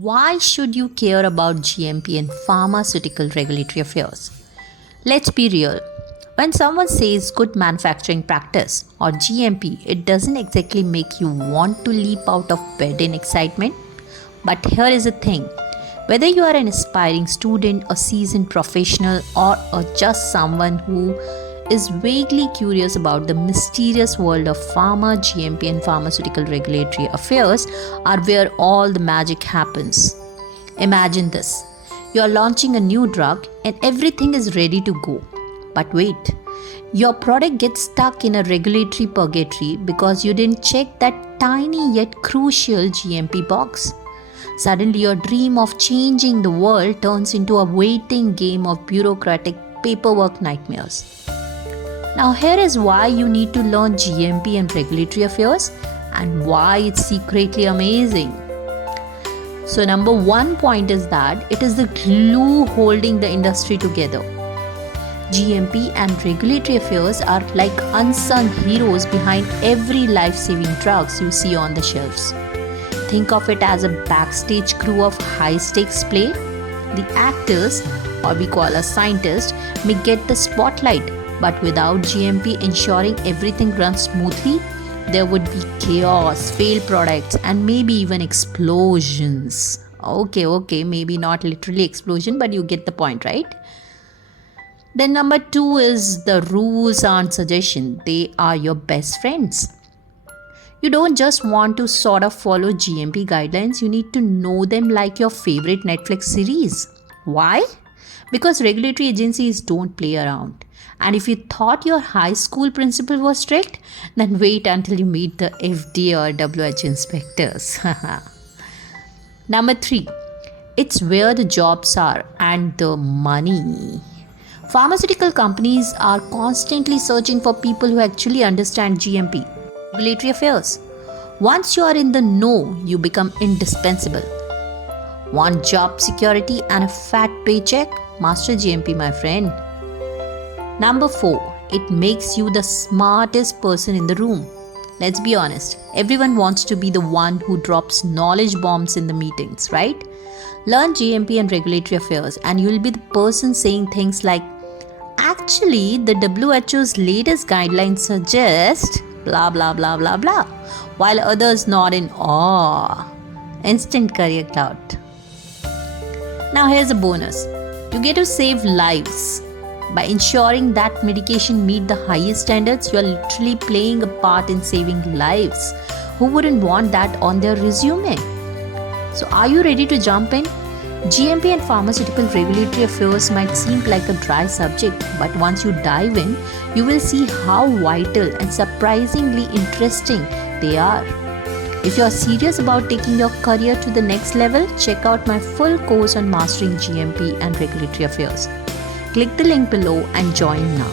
Why should you care about GMP and pharmaceutical regulatory affairs? Let's be real. When someone says good manufacturing practice or GMP, it doesn't exactly make you want to leap out of bed in excitement. But here is the thing. Whether you are an aspiring student, a seasoned professional, or just someone who is vaguely curious about the mysterious world of pharma, GMP, and pharmaceutical regulatory affairs are where all the magic happens. Imagine this. You are launching a new drug and everything is ready to go. But wait, your product gets stuck in a regulatory purgatory because you didn't check that tiny yet crucial GMP box. Suddenly, your dream of changing the world turns into a waiting game of bureaucratic paperwork nightmares. Now, here is why you need to learn GMP and regulatory affairs and why it's secretly amazing. So, number one point is that it is the glue holding the industry together. GMP and regulatory affairs are like unsung heroes behind every life-saving drugs you see on the shelves. Think of it as a backstage crew of high-stakes play. The actors, or we call as scientists, may get the spotlight, but without GMP ensuring everything runs smoothly, there would be chaos, failed products, and maybe even explosions. Okay, maybe not literally explosion, but you get the point, right? Then number two is the rules aren't suggestion, they are your best friends. You don't just want to sort of follow GMP guidelines, you need to know them like your favorite Netflix series. Why? Because regulatory agencies don't play around. And if you thought your high school principal was strict, then wait until you meet the FDA or WHO inspectors. Number three, it's where the jobs are and the money. Pharmaceutical companies are constantly searching for people who actually understand GMP, regulatory affairs. Once you are in the know, you become indispensable. Want job security and a fat paycheck? Master GMP, my friend. Number 4, it makes you the smartest person in the room. Let's be honest, everyone wants to be the one who drops knowledge bombs in the meetings, right? Learn GMP and regulatory affairs and you will be the person saying things like, actually, the WHO's latest guidelines suggest blah blah blah blah blah, while others nod in awe. Instant career clout. Now here's a bonus. You get to save lives. By ensuring that medication meet the highest standards, you are literally playing a part in saving lives. Who wouldn't want that on their resume? So are you ready to jump in? GMP and pharmaceutical regulatory affairs might seem like a dry subject, but once you dive in, you will see how vital and surprisingly interesting they are. If you are serious about taking your career to the next level, check out my full course on mastering GMP and regulatory affairs. Click the link below and join now.